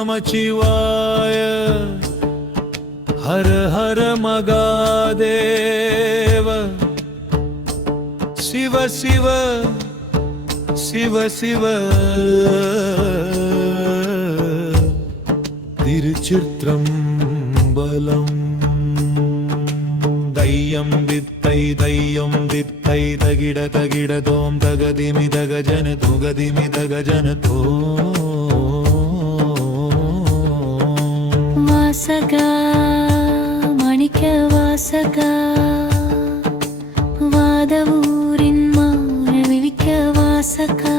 நமச்சிவாய ஹர ஹர மகாதேவ சிவ சிவ சிவ சிவ திருச்சிற்றம்பலம் தையம் வித்தை தகிட தகிட தோம் தகதிமி தகஜன துகதிமி தகஜன தோ வாசகா மணிக்க வாசகா வாதவூரின் மானவிக்க வாசகா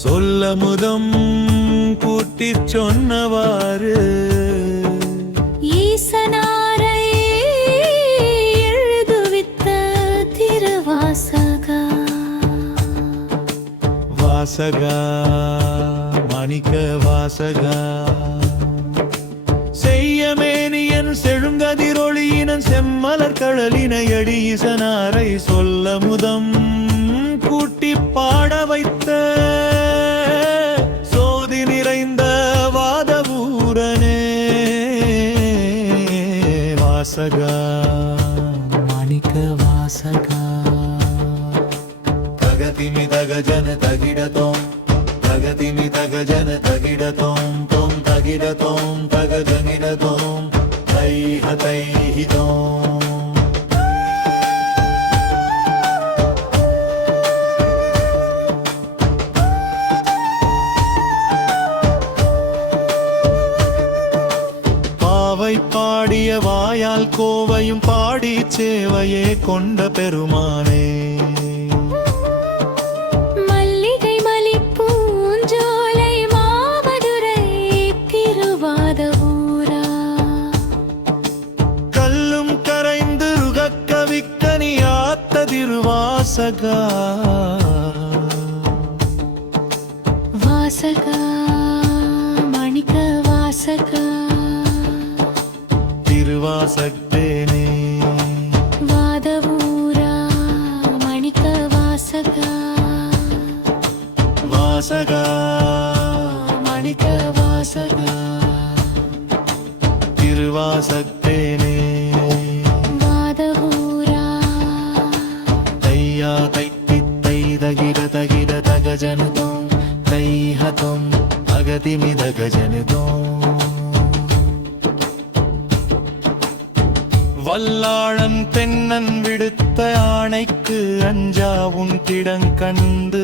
சொல்ல முதம் கூட்டி சொன்னவாறு ஈசனாரை எழுதுவித்த திருவாசகா வாசகா மணிக்க வாசகா செய்யமேனியன் செழுங்கதிரொளியினன் செம்மலர் கடலினையடி ஈசனாரை சொல்ல முதம் கூட்டி பாட வைத்த சோதி நிறைந்த வாதவூரனே வாசகா மணிக்க வாசகா தகதிமி தகஜன தகிடதோம் தகதிமி தகஜன தகிடதோம் தோம் தகிடதோம் தகஜனிடதோம் தைஹ தைஹிதோம் பாடிய வாயால் கோவையும் பாடி சேவையே கொண்ட பெருமானே மல்லிகை மலிப்பூஞ்சோலை மாமதுரை திருவாதவூரா கல்லும் கரைந்து ருகக்கவிக்கனியாத்த திருவாசகா வாசகா மணிக்க வாசகா திருவாசக்தேனே வாதவூரா மணிக்க வாசகா வாசகா மணிக்க வாசகா திருவாசக்தேனே வாதவூரா தையா தைத்தித்தை தகிட தகிட தகஜனுதோம் தைஹதோம் அகதிமி தகஜனுதோம் வல்லாளன் தென்னன் விடுத்த ஆணைக்கு அஞ்சா உன் திடங்கண்டு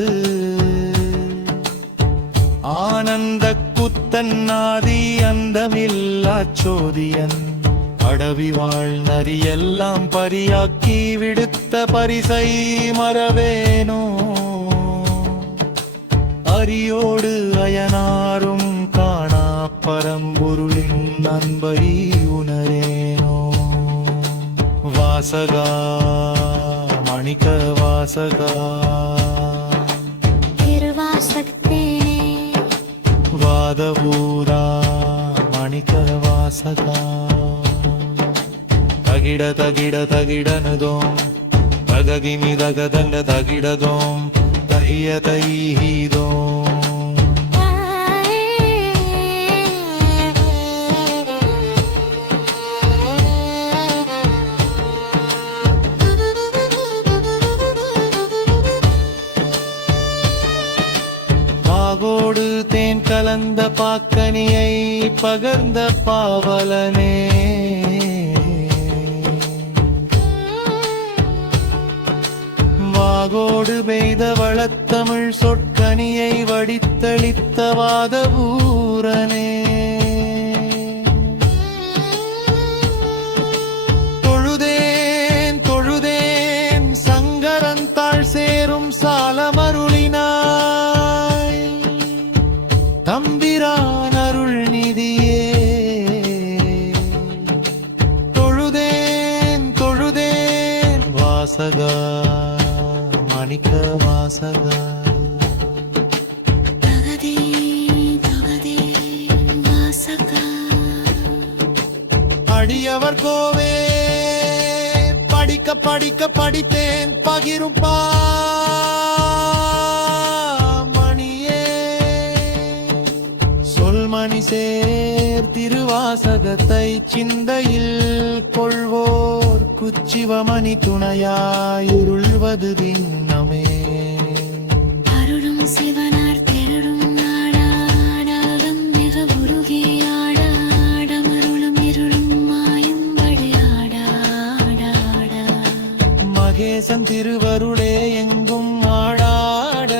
ஆனந்த குத்தன் ஆதி அந்தமில்லா சோதியன் அடவி வாழ்நறி எல்லாம் பரியாக்கி விடுத்த பரிசை மறவேனோ அரியோடு அயனாரும் காணா பரம்பொருளின் அன்பை உணரேனோ வாசகா மணிக்க வாசகா திருவாசக்தேனே வாதவூரா மணிக்க வாசகா தகிட தகிட தகிடனுதோம் தககிமி தகதண்ட தகிடதோம் தைய தைஹிதோம் பாகோடு தேன் கலந்த பாக்கனியை பகர்ந்த பாவலனே வாகோடு பெய்த வளத்தமிழ் சொற்கனியை வடித்தளித்த வாதவூரனே தொழுதேன் தொழுதேன் சங்கரன் தாழ் சேரும் சாலமருளினாய் தம்பிரான் அருள் நிதியே தொழுதேன் தொழுதேன் வாசகா மணிக்க வாசகா தகதே தகதே வாசகா அடியவர் கோவே படிக்க படிக்க படித்தேன் பகிரும் மணியே மணிசேர் திருவாசகத்தை சிந்தையில் கொள்வோர் குச்சிவமணி துணையாயுருள்வது திண்ணமே. அருளும் சிவனார் தெருளும் நாடாடாகம் மிக உருகி ஆடாடமருளும் இருளும் மாயும்படி ஆடாடாடா. மகேசன் திருவருளே எங்கும் ஆடாட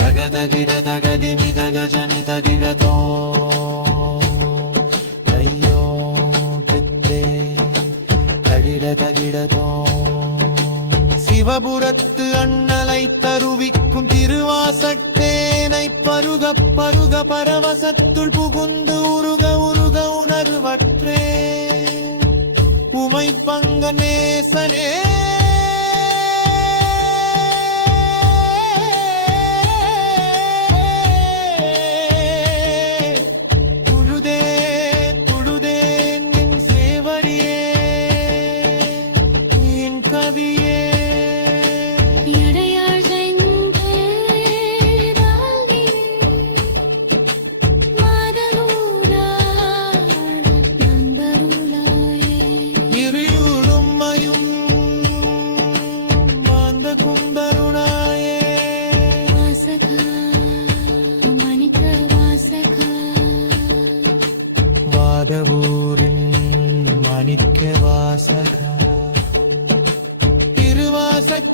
தகதகிட தகதி மிதகஜனி தகிடதோ ஐயோ தித்தே தகிட தகிடதோ. சிவபுரத்து அண்ணலை தருவிக்கும் திருவாசட்டேனை பருக பருக பரவசத்துள் புகுந்து உருக உருக உணர்வற்றே உமை பங்க நேசனே. தொழுதேன் தொழுதேன் என் சேவடியே என் கவியே. எடையாள் சென்றேராகி மாதருளார் நண்பருளாயே. இருளும்மையும் மாந்த குந்தருணாயே. வாசகா மணிக்க வாசகா. வாதவூரின் மாணிக்க வாசக திருவாசக